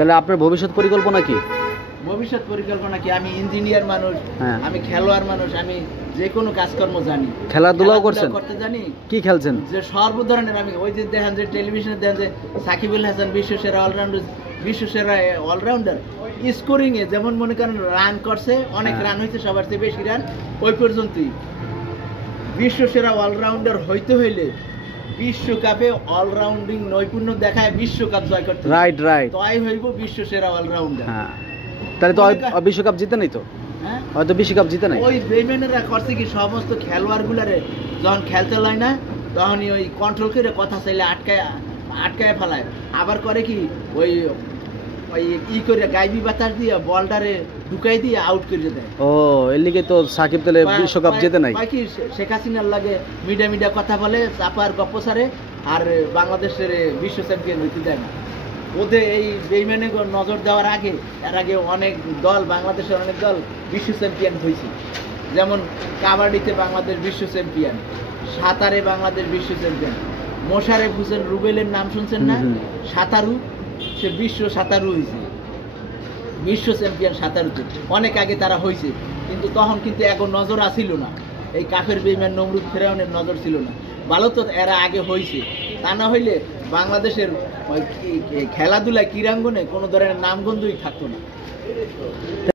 তাহলে আপনার ভবিষ্যৎ পরিকল্পনা কি? ভবিষ্যৎ পরিকল্পনা কি, আমি ইঞ্জিনিয়ার মানুষ, হ্যাঁ। আমি খেলোয়াড় মানুষ, আমি যে কোনো কাজকর্ম জানি, খেলাধুলাও করছেন? করতে জানি। কি খেলছেন? যে সর্ব ধরনের, আমি ওই যে দেখেন যে টেলিভিশনে দেখেন যে Shakib Al Hasan বিশ্বসেরা allrounder, বিশ্বসেরা allrounder scoring এ যেমন মনে করেন রান করছে, অনেক রান হয়েছে, সবার চেয়ে বেশি রান, ওই পর্যন্তই। বিশ্বসেরা অলরাউন্ডার হইতে হইলে বিশ্বকাপে অলরাউন্ডিং নৈপুণ্য দেখায় বিশ্বকাপ জয় করতে, রাইট রাইট, তাই হইব বিশ্বসেরা অলরাউন্ডার। হ্যাঁ, তাহলে তো বিশ্বকাপ জিতে নাই তো, হ্যাঁ হয়তো বিশ্বকাপ জিতে নাই। ওই বেইমানেরা করছে কি, সমস্ত খেলোয়াড় গুলারে যখন খেলতে লয় না তখনই ওই কন্ট্রোল করে কথা চাইলে আটকায় ফেলায়। আবার করে কি ওই ওই করে গাইবি বাতাস দিয়ে বলটারে ঢুকাই দিয়ে আউট করে দেয়। ও, এর লিগে তো সাকিব তাহলে বিশ্বকাপ জিতে নাই। কি শেখ হাসিনার লাগে মিডিয়া কথা বলে, চাপার গপ্প সারে, আর বাংলাদেশের বিশ্ব চ্যাম্পিয়ন হইতে দেয় না। ওদের এই বেইমানে নজর দেওয়ার আগে, এর আগে অনেক দল, বাংলাদেশের অনেক দল বিশ্ব চ্যাম্পিয়ন হয়েছে। যেমন কাবাডিতে বাংলাদেশ বিশ্ব চ্যাম্পিয়ন, সাঁতারে বাংলাদেশ বিশ্ব চ্যাম্পিয়ন। মোশারেফ হোসেন রুবেলের নাম শুনছেন না? সাঁতারু, সে বিশ্ব সাঁতারু হয়েছে, বিশ্ব চ্যাম্পিয়ন সাঁতারুতে। অনেক আগে তারা হয়েছে, কিন্তু তখন কিন্তু এখন নজর আসিল না, এই কাফের বেইমান নমরুদ ফেরাউনের নজর ছিল না। ভালো তো এরা আগে হয়েছে, তা না হইলে বাংলাদেশের খেলাধুলায় ক্রীড়াঙ্গনে কোনো ধরনের নামগন্ধই থাকতো না।